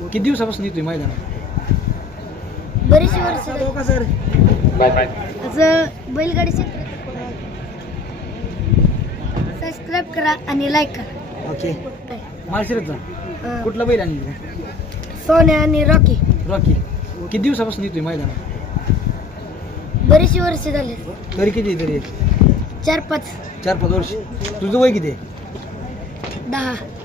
किती दिवसापासून येतोय मैदानात? बरीचशी वर्ष झाली. का सर? असं बैलगाडी सबस्क्राईब करा आणि लाईक करा. ओके? माळशिरतचा अं, कुठला बैल आणली? सोन्या आणि रॉकी. रॉकी. किती दिवसापासून येतोय मैदानात? बरीचशी वर्ष झाली. तरी किती तरी? चार पाच. चार पाच वर्ष. तुझं वय किती आहे? दहा.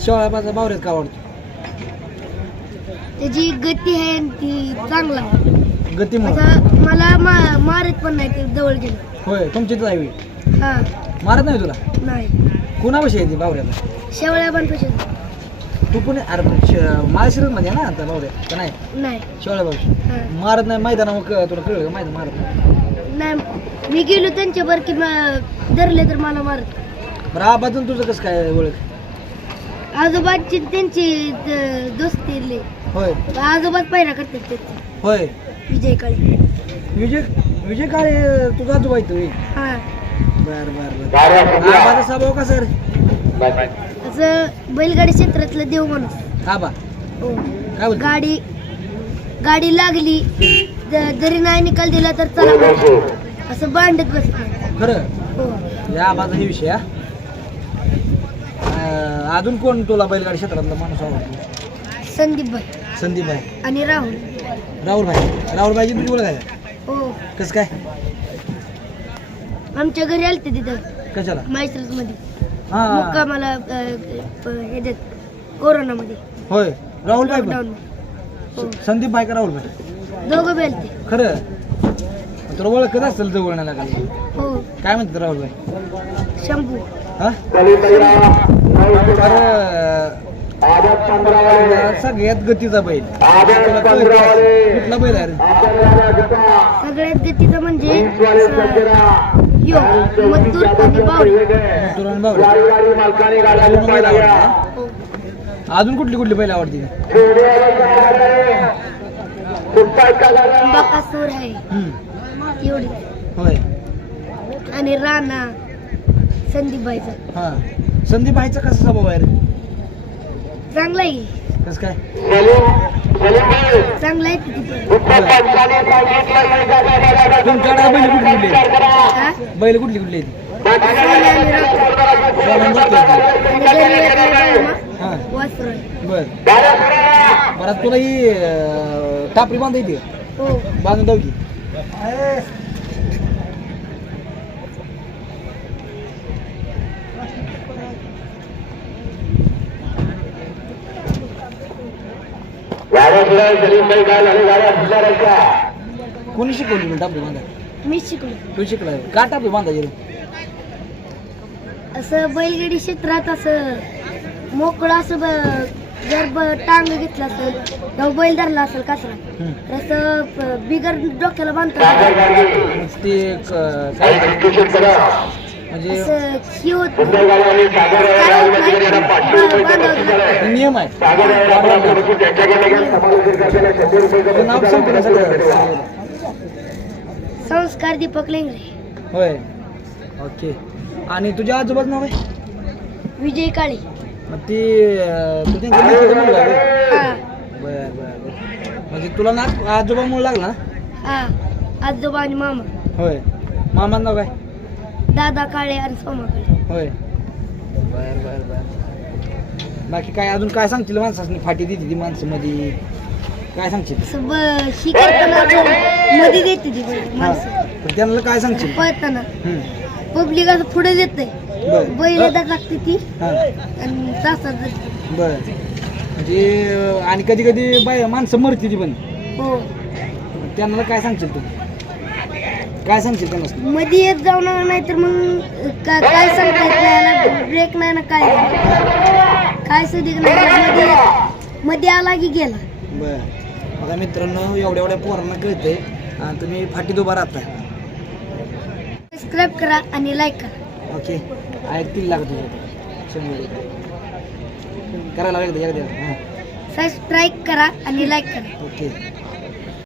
शेळ्यापाचा बावऱ्यात का आवडतो त्याची गती आहे आणि ती चांगला आहे. गती आता मला मा- मारत पण नाही ते जवळ गेलं. होय तुमची तर आहे हा. मारत नाही तुला? नाही. कुणापाशी आहे ती बावऱ्याला शेवळ्या पण पैसे तू पण अरे माळशिरत मध्ये ना आता बावऱ्या का नाही? नाही. शेवळ्या बावशी हा. मारत नाही मैदानावर तुला कळलं का? मैदान मारत नाही. नाही मी गेलो त्यांच्यावर की म- धरले तर मला मारत. बरं आबाजून तुझं कसं काय ओळख? आजोबाची त्यांची द- दोस्ती लई. होय. आजोबाच पहिला करतात ते. होय. विजय काळे. विजय विजय काळे तुझा आजोबा आहे तो हा. बर बर बर. आबाचा स्वभाव का सर असं बैलगाडी क्षेत्रातलं देव माणूस. आबा हो. काय बोलतो? गाडी गाडी लागली ज- जरी नाही निकाल दिला तर चला. म्हणतो. असं भांडत बसत. नाही. खरं? हो. या आबाचा हे विषय हा. अं, अजून कोण तुला बैलगाडी क्षेत्रातला माणूस आवडतो? संदीप भाई. संदीप भाई. आणि राहुल. राहुल भाई. राहुल भाईची तुझी ओळख आहे हो. कसं काय? आमच्या घरी आलते तिथं. कशाला? मायसरसमध्ये हा मुक्का मला ह्याच्यात कोरोनामध्ये. होय. राहुल भाई पण? लॉकडाऊन हो. संदीप भाई का राहुल भाई? दोघं बेलते खरं? तुला ओळखत असेल जवळ नाही लागली हो. काय म्हणतात राहुल भाई? शंभू. हा? सगळ्यात गतीचा बैल? कुठला बैल आहे सगळ्यात गतीचं म्हणजे यो मजदूर आणि बैल आवडते? अजून कुठली कुठली बैल आवडते? बकासूर आहे. हम्म. एवढी. होय. आणि राणा संदीपबाईचा. हा. संदीप भाईचा कसा स्वभाव आहे रे चांगला आहे कसं काय चांगला आहे तुमच्याकडे बैल कुठली कुठली आहेत? हा? बैल कुठली कुठली आहेत? सोन्या आणि राखी. सोनं मोठी आहेत. आणि घरी एक आहे बाळमा, हा वासरू आहे. बर बरं तुला ही अं, टापरी बांधा येते हो बांधून जाऊ की कोणी शिकवली मी शिकलो तू शिकलाय. का टापरी बांधायची रे असं बैलगाडी क्षेत्रात असं मोकळं असं ब- जर ब टांग घेतला असेल किंवा बैल धरला असेल. तर असं प- बिगर डोक्याला बांधता ते काय काय लागतं. नियम आहे संस्कार दीपक लेंगरे. होय. ओके. आणि तुझ्या आजोबाच नाव आहे विजय काळे. मग ती अं, तू त्यांच्या लेकीचा मुलगा आहे होय? हा बर बर बर. म्हणजे तुला ना आजोबामुळे लागला ना? हा. आजोबा आणि मामा. होय. मामाचं नाव काय? दादा काळे आणि सोमा काळे. होय. बर बर बर. बाकी काय अजून काय सांगतील माणसाने फाटी देते ती माणसं मध्ये काय सांगशील? असं ब- ही करताना मध्ये देते ती बैल हा. माणसं. तर त्यांना काय सांगशील? पळताना. हम्म. पब्लिक असं पुढे देते बर. बैल हा. येतात लागते ती. हा. आणि तासात जाते. बर. म्हणजे आणि कधी कधी बाय माणसं मरते ती पण. हो. त्यांना काय सांगशील तू? काय सांगशील त्यांना? मध्ये येत जाऊ नका नाही तर मग का- काय सांगता येत नाही ब्रेक नाही ना काय. काय सुधी नाही. मध्ये मध्ये आला की गेला. बर. बघा मित्रांनो एवढ्या एवढ्या पोरांना कळतंय. आणि तुम्ही फाटीत उभा राहताय. सबस्क्राईब करा आणि लाईक करा. ओके ऐकतील लागत तुझं शंभर रुपये. करायला एकदा हां. सबस्क्राईब करा आणि लाईक करा. ओके